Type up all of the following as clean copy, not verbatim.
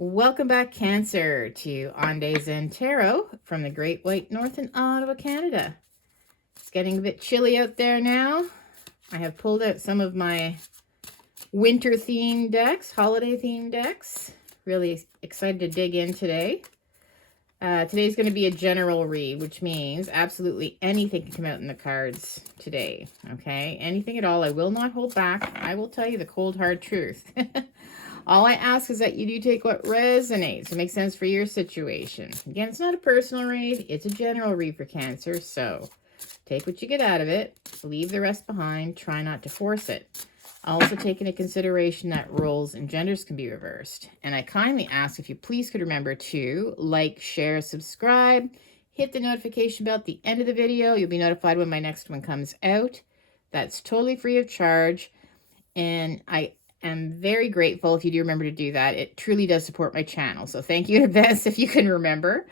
Welcome back, Cancer, to On Days in Tarot from the Great White North in Ottawa, Canada. It's getting a bit chilly out there now. I have pulled out some of my winter-themed decks, holiday-themed decks. Really excited to dig in today. Today's going to be a general read, which means absolutely anything can come out in the cards today, okay? Anything at all. I will not hold back. I will tell you the cold, hard truth. All I ask is that you do take what resonates. It makes sense for your situation. Again, it's not a personal read. It's a general read for Cancer. So take what you get out of it. Leave the rest behind. Try not to force it. Also take into consideration that roles and genders can be reversed. And I kindly ask if you please could remember to like, share, subscribe. Hit the notification bell at the end of the video. You'll be notified when my next one comes out. That's totally free of charge. And I am very grateful if you do remember to do that. It truly does support my channel. So thank you in advance if you can remember.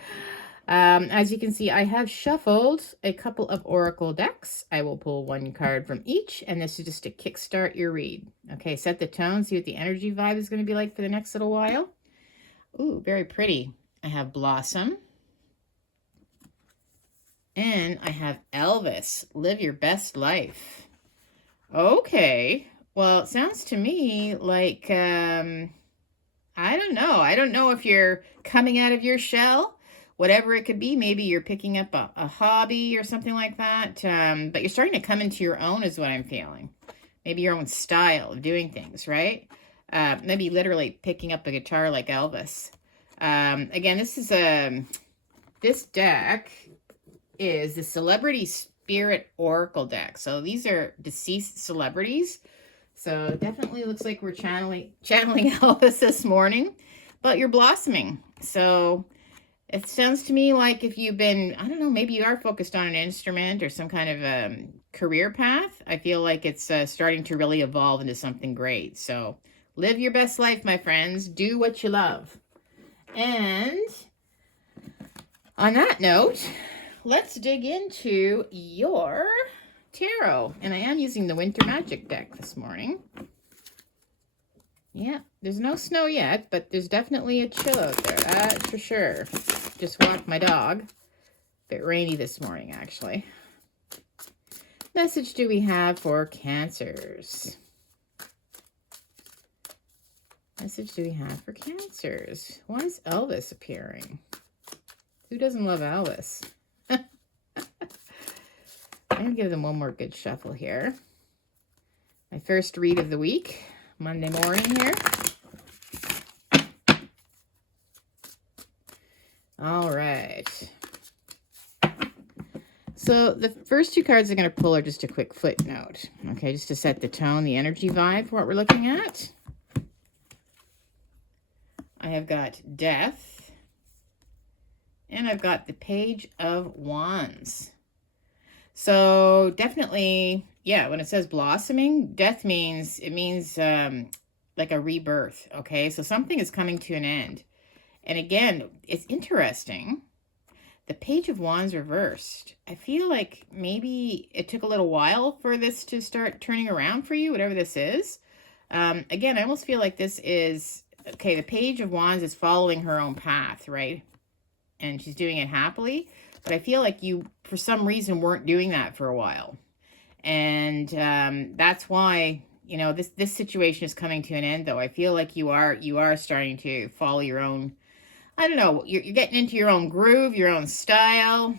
As you can see, I have shuffled a couple of oracle decks. I will pull one card from each, and this is just to kickstart your read. Okay, set the tone, see what the energy vibe is going to be like for the next little while. Ooh, very pretty. I have Blossom. And I have Elvis, Live Your Best Life. Okay. Well, it sounds to me like, I don't know. I don't know if you're coming out of your shell, whatever it could be. Maybe you're picking up a hobby or something like that. But you're starting to come into your own is what I'm feeling. Maybe your own style of doing things, right? Maybe literally picking up a guitar like Elvis. Again, this deck is the Celebrity Spirit Oracle deck. So these are deceased celebrities. So it definitely looks like we're channeling Elvis this morning, but you're blossoming. So it sounds to me like if you've been, I don't know, maybe you are focused on an instrument or some kind of career path. I feel like it's starting to really evolve into something great. So live your best life, my friends. Do what you love. And on that note, let's dig into your tarot. And I am using the Winter Magic deck this morning. Yeah, there's no snow yet, but there's definitely a chill out there, that's for sure. Just walked my dog. Bit rainy this morning, actually. Message do we have for Cancers? Message do we have for Cancers? Why is Elvis appearing? Who doesn't love Elvis? I'm going to give them one more good shuffle here. My first read of the week, Monday morning here. All right. So the first two cards I'm going to pull are just a quick footnote. Okay, just to set the tone, the energy vibe for what we're looking at. I have got Death. And I've got the Page of Wands. So definitely, yeah, when it says blossoming, death means, it means like a rebirth, okay? So something is coming to an end. And again, it's interesting. The Page of Wands reversed. I feel like maybe it took a little while for this to start turning around for you, whatever this is. Again, I almost feel like this is, okay, the Page of Wands is following her own path, right? And she's doing it happily. But I feel like you, for some reason, weren't doing that for a while. And that's why, you know, this situation is coming to an end, though. I feel like you are starting to follow your own, I don't know, you're getting into your own groove, your own style.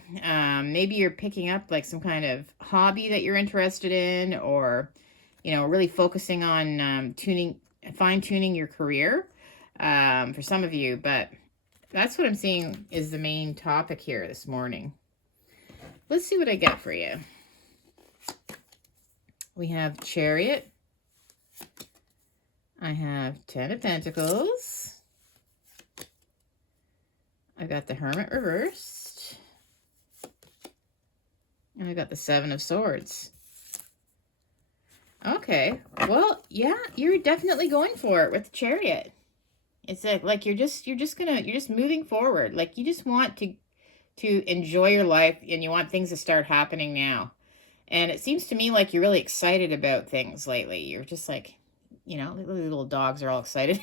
Maybe you're picking up like some kind of hobby that you're interested in, or, you know, really focusing on fine-tuning your career for some of you. But that's what I'm seeing is the main topic here this morning. Let's see what I get for you. We have Chariot. I have 10 of Pentacles. I've got the Hermit reversed. And I got the 7 of Swords. Okay, well, yeah, you're definitely going for it with the Chariot. It's like you're just moving forward. Like you just want to enjoy your life, and you want things to start happening now. And it seems to me like you're really excited about things lately. You're just like, you know, the little dogs are all excited.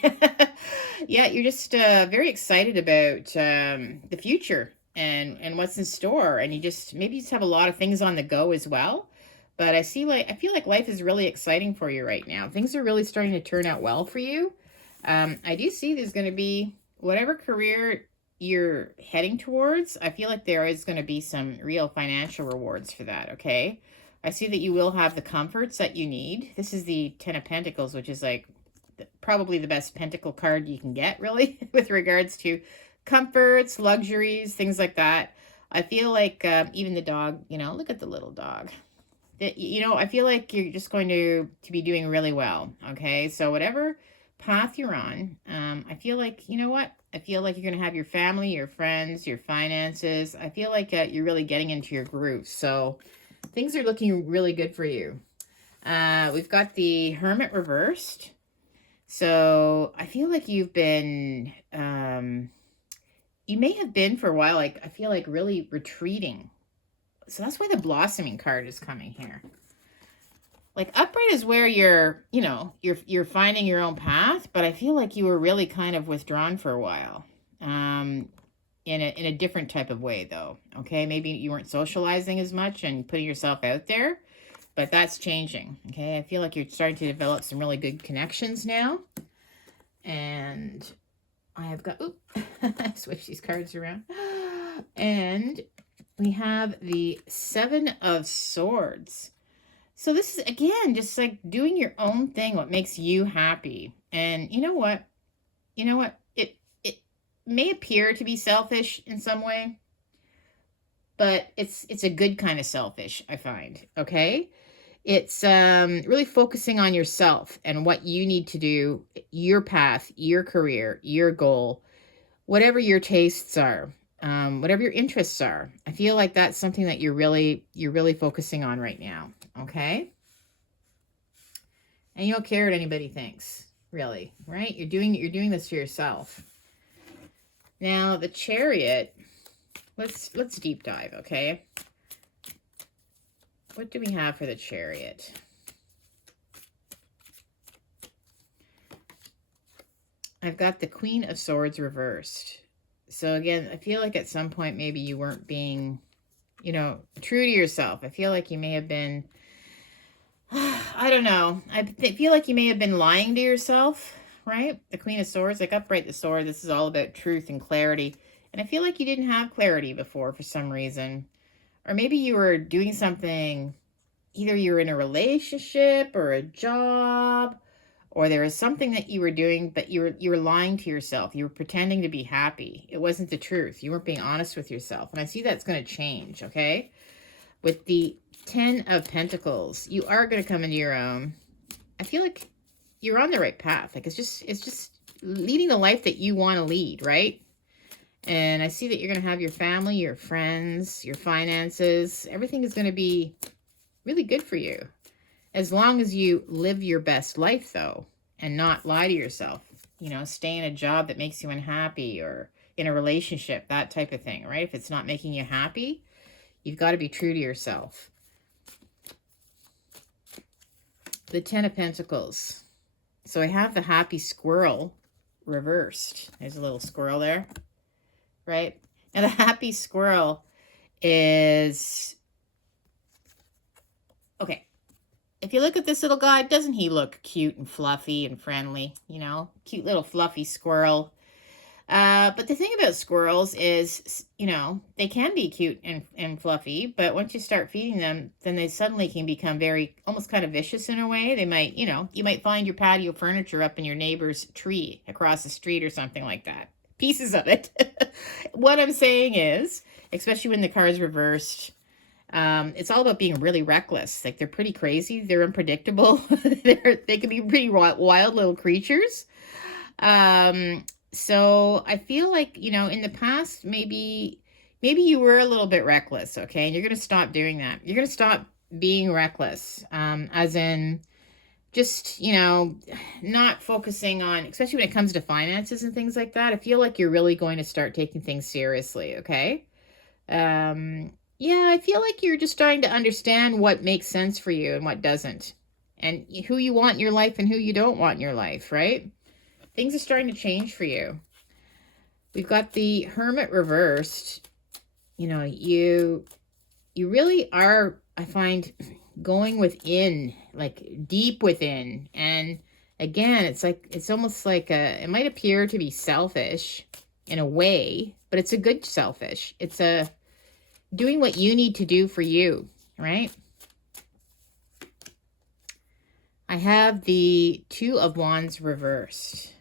Yeah, you're just very excited about the future and what's in store, and you just maybe just have a lot of things on the go as well. But I feel like life is really exciting for you right now. Things are really starting to turn out well for you. I do see there's going to be whatever career you're heading towards. I feel like there is going to be some real financial rewards for that. Okay. I see that you will have the comforts that you need. This is the Ten of Pentacles, which is like probably the best pentacle card you can get, really, with regards to comforts, luxuries, things like that. I feel like even the dog, you know, look at the little dog. You know, I feel like you're just going to be doing really well. Okay, so whatever path you're on, I feel like, you know what? I feel like you're going to have your family, your friends, your finances. I feel like you're really getting into your groove. So things are looking really good for you. We've got the Hermit reversed. So I feel like you've been, you may have been for a while, like, I feel like really retreating. So that's why the blossoming card is coming here. Like upright is where you're, you know, you're finding your own path, but I feel like you were really kind of withdrawn for a while. In a different type of way though. Okay, maybe you weren't socializing as much and putting yourself out there, but that's changing. Okay, I feel like you're starting to develop some really good connections now. And I have got, oop, switch these cards around. And we have the Seven of Swords. So this is, again, just like doing your own thing, what makes you happy. And you know what? You know what? It may appear to be selfish in some way, but it's a good kind of selfish, I find, okay? It's really focusing on yourself and what you need to do, your path, your career, your goal, whatever your tastes are, whatever your interests are. I feel like that's something that you're really focusing on right now, okay? And you don't care what anybody thinks, really, right? You're doing this for yourself. Now, the Chariot, let's deep dive, okay? What do we have for the Chariot? I've got the Queen of Swords reversed. So again, I feel like at some point maybe you weren't being, you know, true to yourself. I feel like you may have been, I don't know. I feel like you may have been lying to yourself, right? The Queen of Swords, like upright the sword. This is all about truth and clarity. And I feel like you didn't have clarity before for some reason. Or maybe you were doing something, either you were in a relationship or a job, or there was something that you were doing, but you were lying to yourself. You were pretending to be happy. It wasn't the truth. You weren't being honest with yourself. And I see that's going to change, okay? With the Ten of Pentacles, you are going to come into your own. I feel like you're on the right path. Like it's just leading the life that you want to lead, right? And I see that you're going to have your family, your friends, your finances. Everything is going to be really good for you. As long as you live your best life, though, and not lie to yourself. You know, stay in a job that makes you unhappy or in a relationship, that type of thing, right? If it's not making you happy, you've got to be true to yourself. The Ten of Pentacles. So I have the Happy Squirrel reversed. There's a little squirrel there. Right? And the Happy Squirrel is, okay, if you look at this little guy, doesn't he look cute and fluffy and friendly? You know, cute little fluffy squirrel. But the thing about squirrels is, you know, they can be cute and fluffy, but once you start feeding them, then they suddenly can become very, almost kind of vicious in a way. They might, you know, you might find your patio furniture up in your neighbor's tree across the street or something like that. Pieces of it. What I'm saying is, especially when the card's reversed, it's all about being really reckless. Like they're pretty crazy. They're unpredictable. They can be pretty wild little creatures. So I feel like, you know, in the past, maybe you were a little bit reckless. Okay. And you're going to stop doing that. You're going to stop being reckless. As in, just, you know, not focusing on, especially when it comes to finances and things like that. I feel like you're really going to start taking things seriously, okay? Yeah, I feel like you're just trying to understand what makes sense for you and what doesn't. and who you want in your life and who you don't want in your life, right? Things are starting to change for you. We've got the Hermit reversed. You know, you really are, I find, going within, like deep within. And again, it's like, it's almost like it might appear to be selfish in a way, but it's a good selfish. It's a doing what you need to do for you, right? I have the Two of Wands reversed.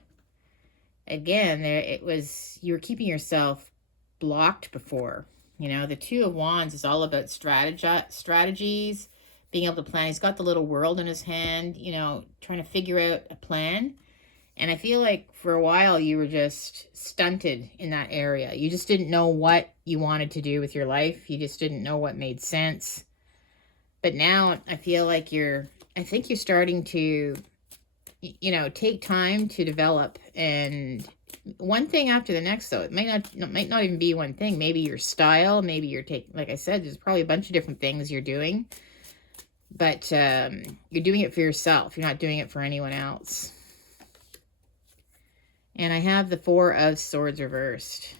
Again, there it was, you were keeping yourself blocked before. You know, the Two of Wands is all about strategies, being able to plan. He's got the little world in his hand, you know, trying to figure out a plan. And I feel like for a while you were just stunted in that area. You just didn't know what you wanted to do with your life. You just didn't know what made sense. But now I feel like I think you're starting to, you know, take time to develop, and one thing after the next, though. It might not even be one thing. Maybe your style, maybe you're taking, like I said, there's probably a bunch of different things you're doing, but you're doing it for yourself. You're not doing it for anyone else. And I have the Four of Swords reversed.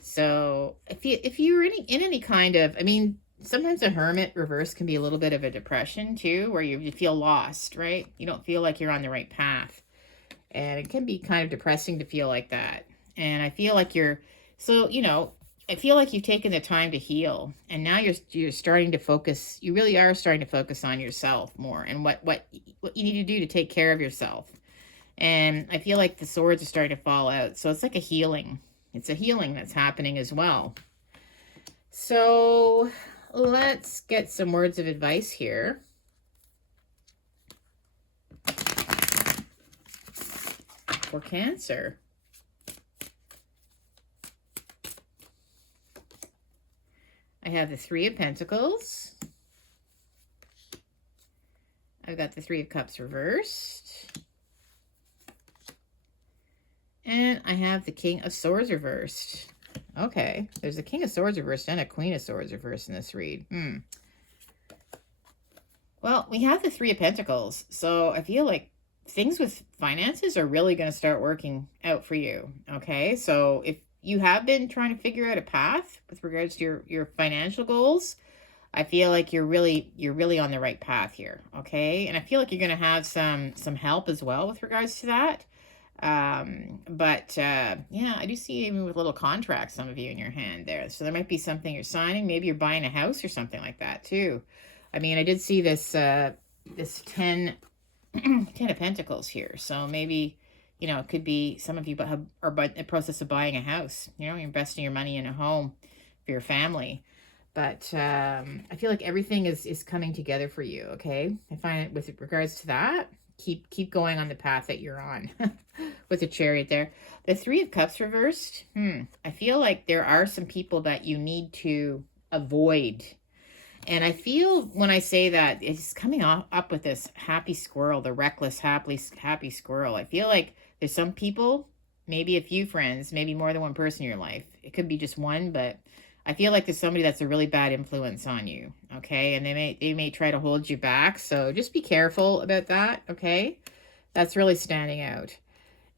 So if you're in any kind of, I mean, sometimes a Hermit reverse can be a little bit of a depression too, where you feel lost, right? You don't feel like you're on the right path. And it can be kind of depressing to feel like that. And I feel like so, you know, I feel like you've taken the time to heal. And now you're starting to focus, you really are starting to focus on yourself more and what you need to do to take care of yourself. And I feel like the swords are starting to fall out. So it's like a healing. It's a healing that's happening as well. So let's get some words of advice here. For Cancer. I have the Three of Pentacles. I've got the Three of Cups reversed. And I have the King of Swords reversed. Okay, there's a King of Swords reversed and a Queen of Swords reversed in this read. Well, we have the Three of Pentacles, so I feel like things with finances are really going to start working out for you, okay? So if you have been trying to figure out a path with regards to your financial goals, I feel like you're really on the right path here, okay? And I feel like you're going to have some help as well with regards to that. Yeah, I do see even with little contracts, some of you in your hand there. So there might be something you're signing. Maybe you're buying a house or something like that too. I mean, I did see this, this 10 of Pentacles here. So maybe, you know, it could be some of you are in the process of buying a house. You know, you're investing your money in a home for your family. But I feel like everything is coming together for you, okay? I find it with regards to that, keep going on the path that you're on with the Chariot there. The Three of Cups reversed. I feel like there are some people that you need to avoid. And I feel when I say that, it's coming up with this happy squirrel, the reckless, happy squirrel. I feel like there's some people, maybe a few friends, maybe more than one person in your life. It could be just one, but I feel like there's somebody that's a really bad influence on you, okay? And they may try to hold you back, so just be careful about that, okay? That's really standing out.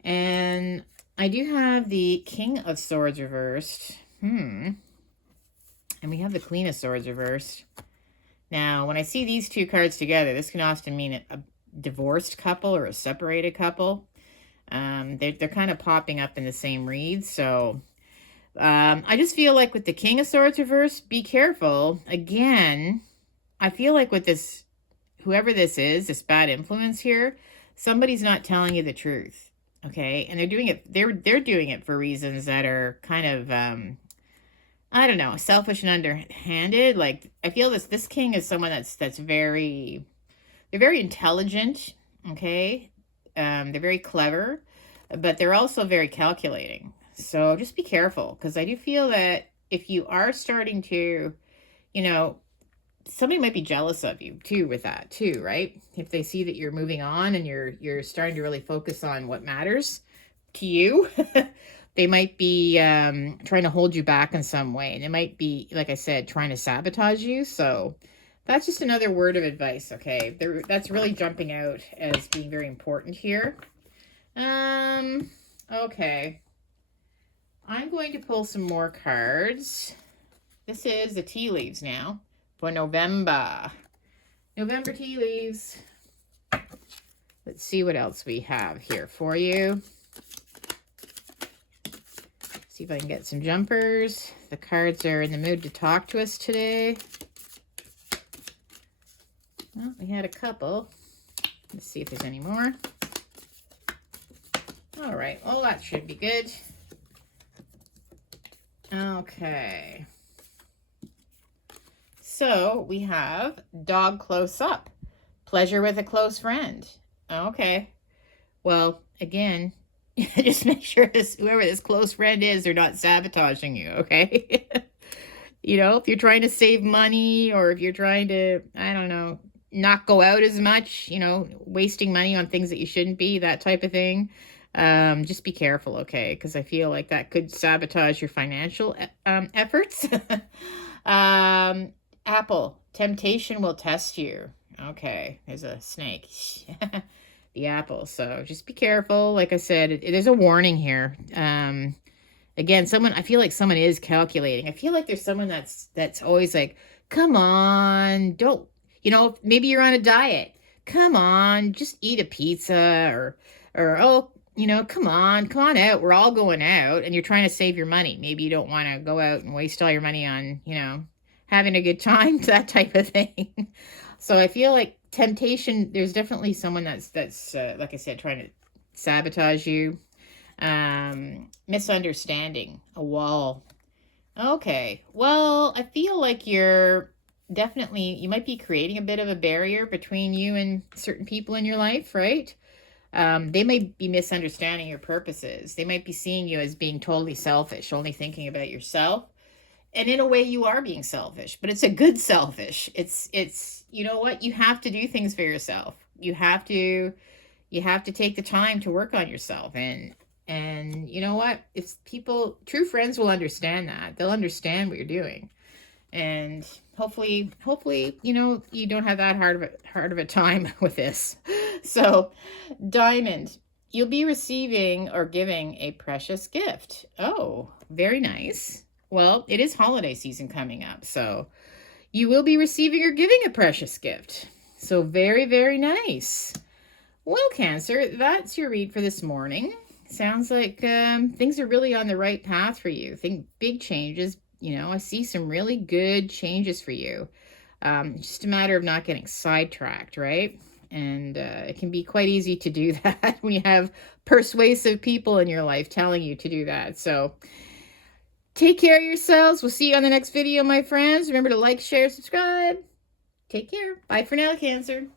And I do have the King of Swords reversed. And we have the Queen of Swords reversed. Now, when I see these two cards together, this can often mean a divorced couple or a separated couple. They're kind of popping up in the same read, so I just feel like with the King of Swords reversed, be careful. Again, I feel like with this, whoever this is, this bad influence here, somebody's not telling you the truth, okay? And they're doing it, they're doing it for reasons that are kind of, I don't know, selfish and underhanded. Like, I feel this king is someone that's very, they're very intelligent, okay? They're very clever, but they're also very calculating. So just be careful, because I do feel that if you are starting to, you know, somebody might be jealous of you too with that too, right? If they see that you're moving on and you're starting to really focus on what matters to you, they might be trying to hold you back in some way. And it might be, like I said, trying to sabotage you. So That's just another word of advice, okay? That's really jumping out as being very important here. Okay. I'm going to pull some more cards. This is the tea leaves now for November. November tea leaves. Let's see what else we have here for you. See if I can get some jumpers. The cards are in the mood to talk to us today. Well, we had a couple. Let's see if there's any more. All right, well, that should be good. Okay. So we have dog close up. Pleasure with a close friend. Okay. Well, again, just make sure whoever this close friend is, they're not sabotaging you, okay? You know, if you're trying to save money or if you're trying to, I don't know, not go out as much, you know, wasting money on things that you shouldn't be, that type of thing. Just be careful, okay? Because I feel like that could sabotage your financial efforts. Apple, temptation will test you. Okay, there's a snake. The apple. So just be careful. Like I said, there's a warning here. Again, I feel like someone is calculating. I feel like there's someone that's always like, come on, don't, you know, maybe you're on a diet. Come on, just eat a pizza or oh, you know, come on out. We're all going out and you're trying to save your money. Maybe you don't want to go out and waste all your money on, you know, having a good time, that type of thing. So I feel like temptation, there's definitely someone that's like I said, trying to sabotage you. Misunderstanding, a wall. Okay, well, I feel like you might be creating a bit of a barrier between you and certain people in your life, right? They may be misunderstanding your purposes. They might be seeing you as being totally selfish, only thinking about yourself. And in a way you are being selfish, but it's a good selfish. It's you know what? You have to do things for yourself. You have to take the time to work on yourself. And you know what? True friends will understand that. They'll understand what you're doing. And hopefully, you know, you don't have that hard of a time with this. So, Diamond, you'll be receiving or giving a precious gift. Oh, very nice. Well, it is holiday season coming up, so you will be receiving or giving a precious gift. So very, very nice. Well, Cancer, that's your read for this morning. Sounds like things are really on the right path for you. Think big changes. You know, I see some really good changes for you. Just a matter of not getting sidetracked, right? And it can be quite easy to do that when you have persuasive people in your life telling you to do that. So take care of yourselves. We'll see you on the next video, my friends. Remember to like, share, subscribe. Take care. Bye for now, Cancer.